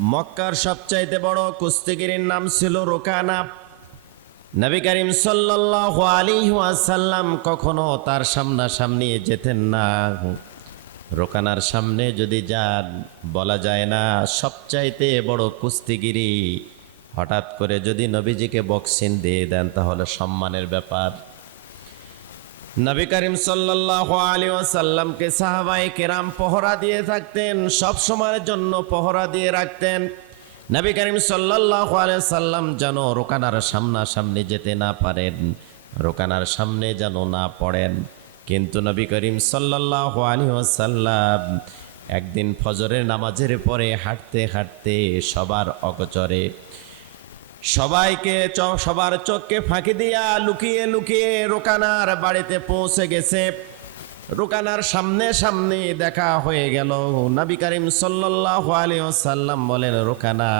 মক্কার সবচাইতে বড় কুস্তিগিরের নাম ছিল রোকানা। নবী করিম সাল্লাল্লাহু আলাইহি ওয়াসাল্লাম কখনো তার সামনাসামনি যেতেন না। রোকানার সামনে যদি যান, বলা যায় না সবচাইতে বড় কুস্তিগিরি। হঠাৎ করে যদি নবীজিকে বক্সিং দিয়ে দেন তাহলে সম্মানের ব্যাপার। নবী করিম সাল্লাল্লাহু আলাইহি ওয়াসাল্লামকে সাহাবায়ে কেরাম পহরা দিয়ে থাকতেন, সব সময়ের জন্য পহরা দিয়ে রাখতেন। নবী করিম সাল্লাল্লাহু আলাইহি ওয়াসাল্লাম যেন রোকানার সামনাসামনি যেতে না পারেন, রোকানার সামনে যেন না পড়েন। কিন্তু নবী করিম সাল্লাল্লাহু আলাইহি ওয়াসাল্লাম একদিন ফজরের নামাজের পরে হাঁটতে হাঁটতে সবার অগোচরে, সবাইকে সবার চোখকে ফাঁকি দিয়া লুকিয়ে লুকিয়ে রোকানার বাড়িতে পৌঁছে গেছে। রোকানার সামনে সামনে দেখা হয়ে গেল। নবী করিম সাল্লাল্লাহু আলাইহি ওয়াসাল্লাম বলেন, রোকানা,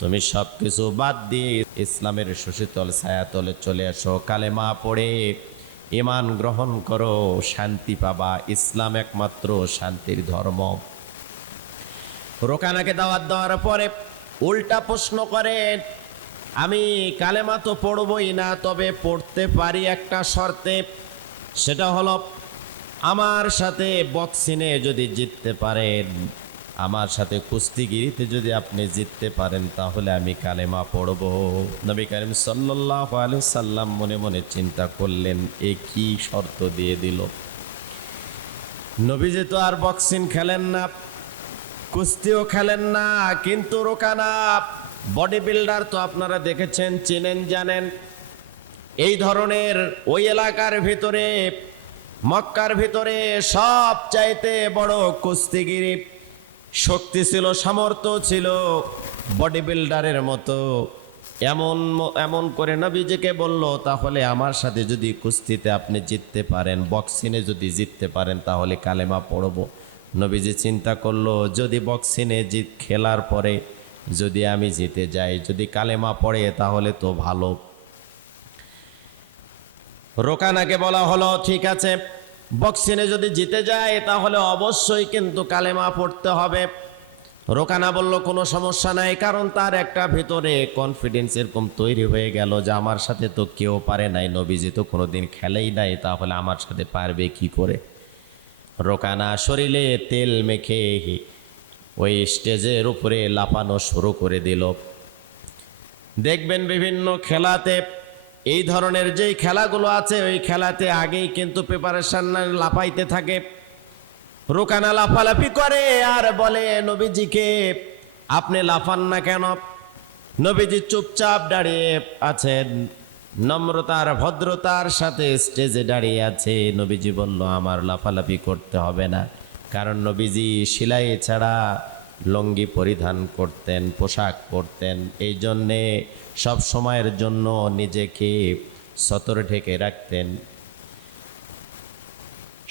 তুমি সব কিছু বাদ দিয়ে ইসলামের সুশীতল ছায়াতলে চলে আসো, কালেমা পড়ে ঈমান গ্রহণ করো, শান্তি পাবা। ইসলাম একমাত্র শান্তির ধর্ম। রোকানাকে দাওয়াত দেওয়ার পরে উল্টা প্রশ্ন করে, আমি কালেমা তো পড়বই না, তবে পড়তে পারি একটা শর্তে। সেটা হলো আমার সাথে বক্সিংয়ে যদি জিততে পারেন, আমার সাথে কুস্তিগিরিতে যদি আপনি জিততে পারেন, তাহলে আমি কালেমা পড়ব। নবী করিম সাল্লাল্লাহু আলাইহি সাল্লাম মনে মনে চিন্তা করলেন, এ কি শর্ত দিয়ে দিল। নবীজি তো আর বক্সিং খেলেন না, কুস্তিও খেলেন না, কিন্তু রোকানা বডি বিল্ডার তো আপনারা দেখেছেন, চিনেন, জানেন। এই ধরনের ওই এলাকার ভিতরে, মক্কার ভিতরে সব চাইতে বড় কুস্তিগিরি, শক্তি ছিল, সামর্থ্য ছিল বডি বিল্ডারের মতো। এমন করে নবীজিকে বলল, তাহলে আমার সাথে যদি কুস্তিতে আপনি জিততে পারেন, বক্সিংয়ে যদি জিততে পারেন, তাহলে কালেমা পড়ব। নবীজি চিন্তা করলো, যদি বক্সিংয়ে খেলার পরে যদি আমি জিতে যাই, যদি কালেমা পড়ে, তাহলে তো ভালো। রোকানাকে বলা হলো, ঠিক আছে, বক্সিংয়ে যদি জিতে যায় তাহলে অবশ্যই কিন্তু কালেমা পড়তে হবে। রোকানা বলল, কোনো সমস্যা নাই, কারণ তার একটা ভিতরে কনফিডেন্স এরকম তৈরি হয়ে গেল যে আমার সাথে তো কেউ পারে নাই, নবীজি তো কোনোদিন খেলেই নাই, তাহলে আমার সাথে পারবে কি করে। রোকানা শরীরে তেল মেখে ওই স্টেজের উপরে লাফানো শুরু করে দিল। দেখবেন বিভিন্ন খেলাতে, এই ধরনের যেই খেলাগুলো আছে, ওই খেলাতে আগেই কিন্তু প্রিপারেশন লাফাইতে থাকে। রোকানা লাফালাফি করে আর বলে নবীজিকে, আপনি লাফান না কেন? নবীজি চুপচাপ দাঁড়িয়ে আছেন, নম্রতার ভদ্রতার সাথে স্টেজে দাঁড়িয়ে আছে। নবীজি বলল, আমার লাফালাফি করতে হবে না, কারণ নবীজি সেলাই ছাড়া লুঙ্গি পরিধান করতেন, পোশাক পরতেন। এই জন্যে সব সময়ের জন্য নিজেকে সতর ঢেকে রাখতেন,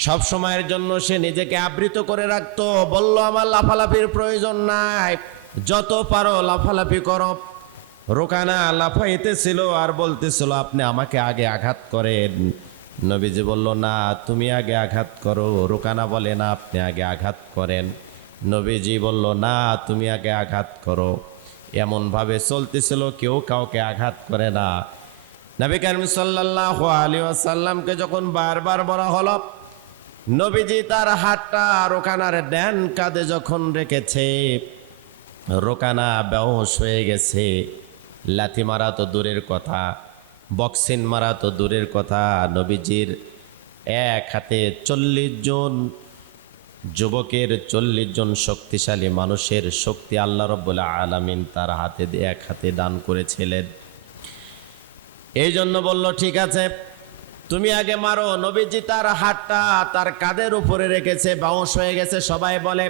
সব সময়ের জন্য সে নিজেকে আবৃত করে রাখতো। বলল, আমার লাফালাফির প্রয়োজন নাই, যত পারো লাফালাফি করো। রোকানা লাফাইতেছিল আর বলতেছিল, আপনি আমাকে আগে আঘাত করেন। নবীজি বলল, না, তুমি আগে আঘাত করো। রোকানা বলে, না, আপনি আগে আঘাত করেন। নবীজি বলল, না, তুমি আগে আঘাত করো। এমনভাবে চলতেছিল, কেউ কাউকে আঘাত করে না। নবী করিম সাল্লাল্লাহু আলাইহি ওয়াসাল্লামকে যখন বারবার বলা হলো, নবীজি তার হাতটা রোকানার ডান কাঁধে যখন রেখেছে, রোকানা বেহুশ হয়ে গেছে। লাথি মারা তো দূরের কথা, বক্সিং মারা তো দূরের কথা, নবীজির এক হাতে 40 জন যুবকের, 40 জন শক্তিশালী মানুষের শক্তি আল্লাহ রাব্বুল আলামিন তার হাতে এক হাতে দান করেছিলেন। এই জন্য বলল, ঠিক আছে, তুমি আগে মারো। নবীজি তার হাতটা তার কাঁধের উপরে রেখেছে, বেহুশ হয়ে গেছে। সবাই বলে,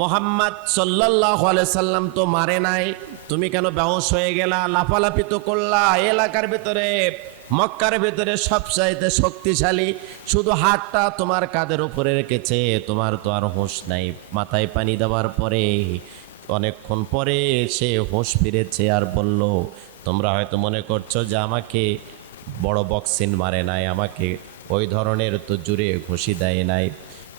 মুহাম্মদ সাল্লাল্লাহু আলাইহি সাল্লাম তো মারে নাই, তুমি কেন বেহুশ হয়ে গেলা? লাফালাফি তো করলা, এলাকার ভিতরে, মক্কার ভিতরে সবচাইতে শক্তিশালী, শুধু হাতটা তোমার কাঁধের উপরে রেখেছে, তোমার তো আর হুঁশ নাই। মাথায় পানি দেওয়ার পরে অনেকক্ষণ পরে সে হুঁশ ফিরেছে আর বলল, তোমরা হয়তো মনে করছো যে আমাকে বড় বক্সিং মারে নাই, আমাকে ওই ধরনের তো জুড়ে ঘুষি দেয় নাই,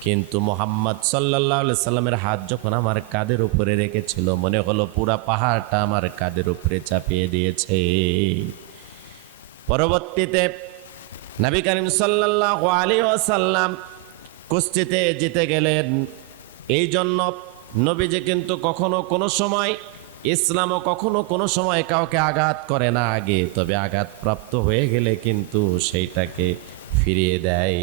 কিন্তু মোহাম্মদ সাল্লাল্লাহু আলাইহি সাল্লামের হাত যখন আমার কাঁধের উপরে রেখেছিল, মনে হলো পুরা পাহাড়টা আমার কাঁধের উপরে চাপিয়ে দিয়েছে। পরবর্তীতে নবী করিম সাল্লাল্লাহু আলাইহি ওয়াসাল্লাম কুস্তিতে জিতে গেলেন। এই জন্য নবীজি কিন্তু কখনো কোনো সময়, ইসলামও কখনো কোনো সময় কাউকে আঘাত করে না আগে, তবে আঘাতপ্রাপ্ত হয়ে গেলে কিন্তু সেইটাকে ফিরিয়ে দেয়।